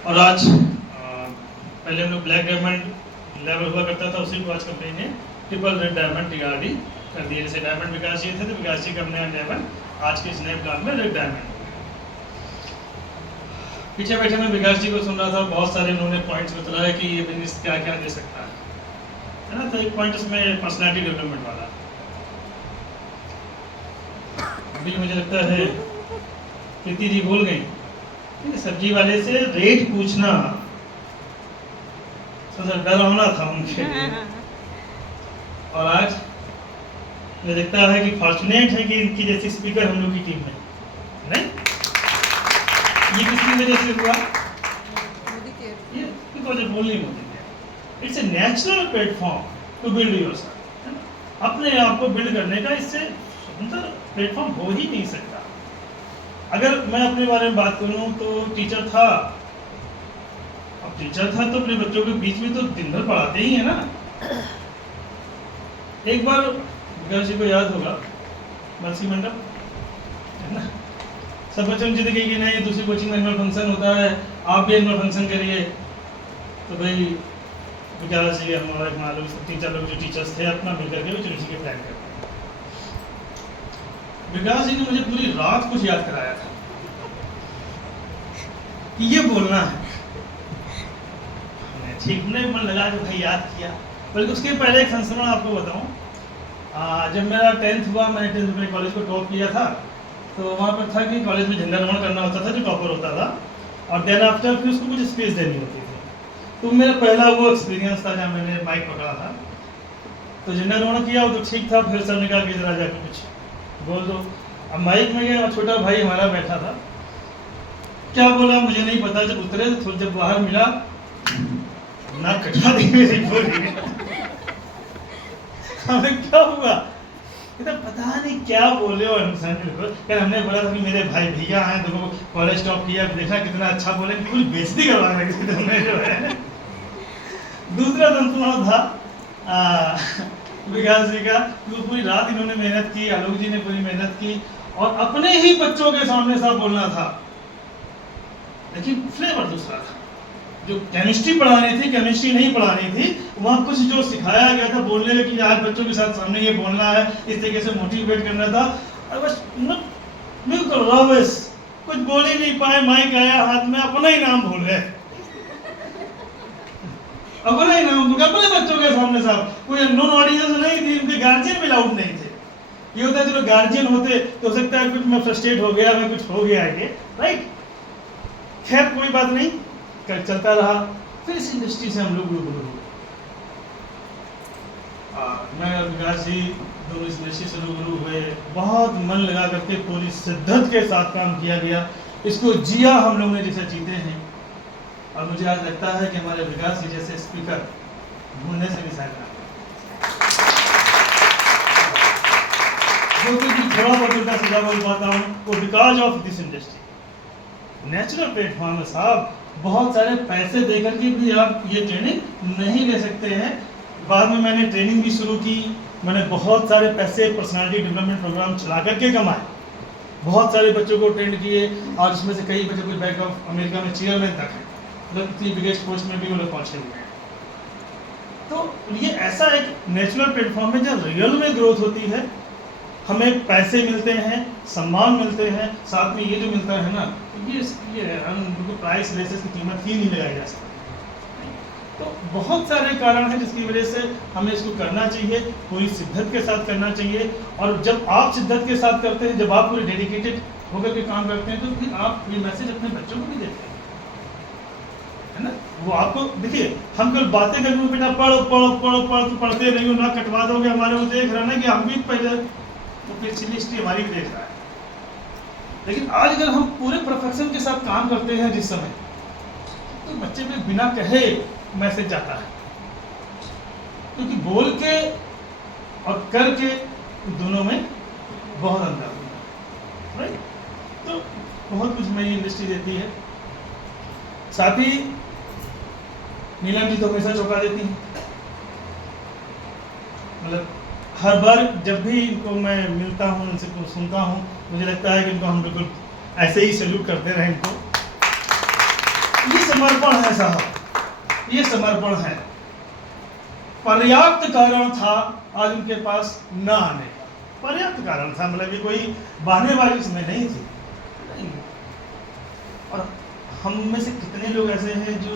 और आज पहले हम लोग ब्लैक डायमंड लेवल हुआ करता था, उसी को आज कंपनी ने ट्रिपल रेड डायमंड टीआरडी कर दिया। जैसे डायमंड विकास जी थे तो विकास जी का नया डायमंड आज के इस नए प्लान में रेड डायमंड। पीछे बैठे मैं विकास जी को सुन रहा था, बहुत सारे उन्होंने पॉइंट्स बताया कि ये बिजनेस क्या क्या दे सकता है ना। तो एक पॉइंट उसमें पर्सनैलिटी डेवलपमेंट वाला अभी मुझे लगता है कृति जी बोल गई, सब्जी वाले से रेट पूछना डरावना था उनके लिए। और आज मुझे लगता है कि फॉर्चुनेट है कि इनकी जैसी स्पीकर हम लोग की टीम में नहीं। ये किसकी वजह से हुआ? ये बिकॉज बोलने Modi. It's a natural platform to build yourself. अपने आप को बिल्ड करने का इससे सुंदर प्लेटफॉर्म हो ही नहीं सकता। अगर मैं अपने बारे में बात करूं तो टीचर था, अब टीचर था तो अपने बच्चों के बीच में तो दिन भर पढ़ाते ही है ना। एक बार विकास जी को याद होगा मलसी मंडप है ना, सब बच्चों ने जिद की कि नहीं दूसरी कोचिंग में एनुअल फंक्शन होता है, आप भी एनुअल फंक्शन करिए। तो भाई विकास जी हमारे मालूम 3-4 लोग जो टीचर्स थे अपना मिलकर के उसी के प्लान करते। विकास जी ने मुझे पूरी रात कुछ याद कराया था कि ये बोलना है। ठीक ने मन लगा कि भाई याद किया। बल्कि उसके पहले एक संस्मरण आपको बताऊं, जब मेरा 10th हुआ, मैंने 10th में कॉलेज को टॉप किया था। तो वहाँ पर था कि कॉलेज में झंडारोहण करना होता था जो टॉपर होता था, और देन आफ्टर फिर उसको कुछ स्पेस देनी होती थी। तो मेरा पहला वो एक्सपीरियंस था जहाँ मैंने माइक पकड़ा था। तो झंडारोहण किया तो ठीक था, फिर सर ने कहा कि जरा जाकर कुछ बोल दो। अब माइक में गया, छोटा भाई हमारा बैठा था, क्या बोला मुझे नहीं पता। जब उतरे तो जब बाहर मिला ना कटवा दी मेरी बोली। हमें क्या हुआ पता नहीं क्या बोले। और हमने बोला था कि मेरे भाई भैया हैं, तो कॉलेज टॉप किया, देखा कितना अच्छा बोले, पूरी बेइज्जती करवा रहे थे तुमने जो है। दूसरा संस्मरण था विकास जी का, वो पूरी रात इन्होंने मेहनत की, आलोक जी ने पूरी मेहनत की, और अपने ही बच्चों के सामने सब बोलना था, लेकिन फ्लेवर दूसरा था। जो केमिस्ट्री पढ़ानी थी, केमिस्ट्री नहीं पढ़ानी थी, वहाँ कुछ जो सिखाया गया था बोलने में कि यार बच्चों के साथ सामने ये बोलना है, इस तरीके से मोटिवेट करना था। और बस बिल्कुल रॉबस कुछ बोल ही नहीं पाए, माइक आया हाथ में, अपना ही नाम भूल गए। अपना ही नाम भूल गए अपने बच्चों के सामने। साहब कोई अननोन ऑडियंस नहीं थी, उनके गार्जियन भी लाउड नहीं थे। ये होता है चलो गार्जियन होते तो हो सकता है कुछ मैं फ्रस्ट्रेट हो गया, मैं कुछ हो गया आगे, राइट। खैर कोई बात नहीं, चलता रहा। फिर इस इंडस्ट्री से हम लोग रूबरू हुए। मैं और विकास जी दोनों इस इंडस्ट्री से रूबरू हुए, बहुत मन लगा करके पूरी शिद्दत के साथ काम किया गया, इसको जिया हम लोग ने जैसे जीते हैं। और मुझे आज लगता है कि हमारे विकास जी जैसे स्पीकर ढूंढने से भी शायद जो कि थोड़ा बहुत उल्टा सीधा बोल पाता हूँ, वो because of this industry. Natural platform है साहब, बहुत सारे पैसे देकर के भी आप ये ट्रेनिंग नहीं ले सकते हैं। बाद में मैंने ट्रेनिंग भी शुरू की, मैंने बहुत सारे पैसे पर्सनालिटी डेवलपमेंट प्रोग्राम चला करके कमाए, बहुत सारे बच्चों को ट्रेंड किए, और इसमें से कई बच्चे कुछ बैंक ऑफ अमेरिका में चेयरमैन तक है, मतलब इतनी बिगेस्ट पोस्ट में भी वो लोग पहुँचे हुए हैं। तो ये ऐसा एक नेचुरल प्लेटफॉर्म है जहाँ रियल में ग्रोथ होती है, हमें पैसे मिलते हैं, सम्मान मिलते हैं, साथ में ये जो मिलता है ना, ये उनको प्राइस बेसिस की कीमत ही नहीं लगाई जा सकती। तो बहुत सारे कारण हैं जिसकी वजह से हमें इसको करना चाहिए, पूरी शिद्दत के साथ करना चाहिए। और जब आप शिद्दत के साथ करते हैं, जब आप पूरे डेडिकेटेड होकर के काम करते हैं, तो फिर आप ये मैसेज अपने बच्चों को भी देते हैं, है ना। वो आपको देखिए, हम कल बातें करके बेटा पढ़ो पढ़ो पढ़ो पढ़ो तो पढ़ते नहीं हो ना, कटवा दोगे हमारे को देख रहा ना कि हम भी पहले तो फिर चिल्ली हमारी भी देख रहा है। लेकिन आज अगर हम पूरे परफेक्शन के साथ काम करते हैं जिस समय, तो बच्चे में बिना कहे मैसेज जाता है, क्योंकि बोल के और करके दोनों में बहुत अंतर होता है, राइट। तो बहुत कुछ हमें ये इंडस्ट्री देती है। साथ ही नीलम जी तो हमेशा चौंका देती हैं, मतलब हर बार जब भी इनको मैं मिलता हूँ, उनसे कुछ सुनता हूँ, मुझे लगता है कि इनको हम बिल्कुल ऐसे ही सैल्यूट करते रहें इनको। ये समर्पण है साहब, ये समर्पण है। पर्याप्त कारण था आज उनके पास न आने का, पर्याप्त कारण था, मतलब ये कोई बहानेबाजी इसमें नहीं थी। और हम में से कितने लोग ऐसे हैं जो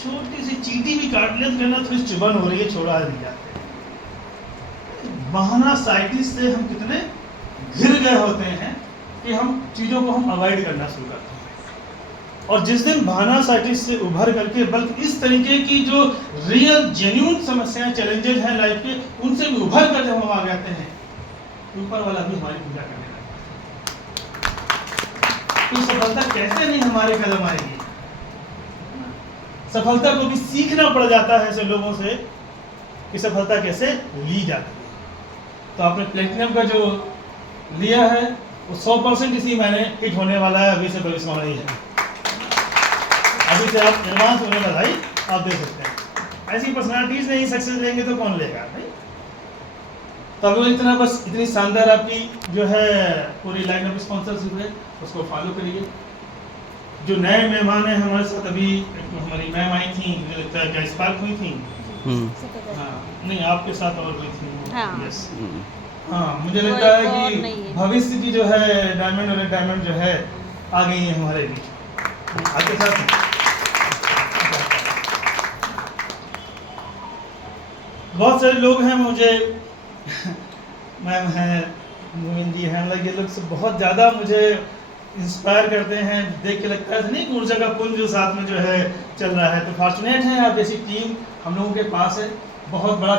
छोटी सी चींटी भी काट ले तो कहना थोड़ी चुभन हो रही है, छोड़ा नहीं जाते। बहाना साइटिस से हम कितने घिर गए होते हैं कि हम चीज़ों को हम अवॉइड करना शुरू करते हैं। और जिस दिन बहाना साइटिस से उभर करके बल्कि इस तरीके की जो रियल जेन्युइन समस्याएं चैलेंजेस हैं लाइफ के, उनसे भी उभर कर जब हम आ जाते हैं, ऊपर वाला भी हमारी पूजा करने लगता है। तो सफलता कैसे नहीं हमारे कदम आएगी, सफलता को भी सीखना पड़ जाता है ऐसे लोगों से कि सफलता कैसे ली जाती है। तो आपने प्लेटिनम का जो लिया है वो 100% इसी महीने हिट होने वाला है, अभी से भविष्यवाणी है, अभी से आप एडवांस होने बधाई आप दे सकते हैं। ऐसी पर्सनालिटीज नहीं सक्सेस लेंगे तो कौन लेगा भाई। तो अभी इतना, बस इतनी शानदार आपकी जो है पूरी लाइन ऑफ स्पॉन्सरशिप है, उसको फॉलो करिए। जो नए मेहमान हैं हमारे साथ, अभी हमारी मैम आई थी, मुझे लगता है क्या स्पार्क हुई थी, हाँ नहीं आपके साथ और हुई थी, हाँ। यस हाँ, मुझे लगता है कि भविष्य की जो है डायमंड जो है आ गई है हमारे बीच आपके साथ। बहुत सारे लोग हैं, मुझे मैम हैं, मोमिन जी हैं, मतलब ये लोग सब बहुत ज़्यादा मुझे इंस्पायर करते हैं, देख के लगता है नहीं ऊर्जा का पुंज जो साथ में जो है चल रहा है। तो फॉर्चुनेट है आप जैसी टीम हम लोगों के पास है, बहुत बड़ा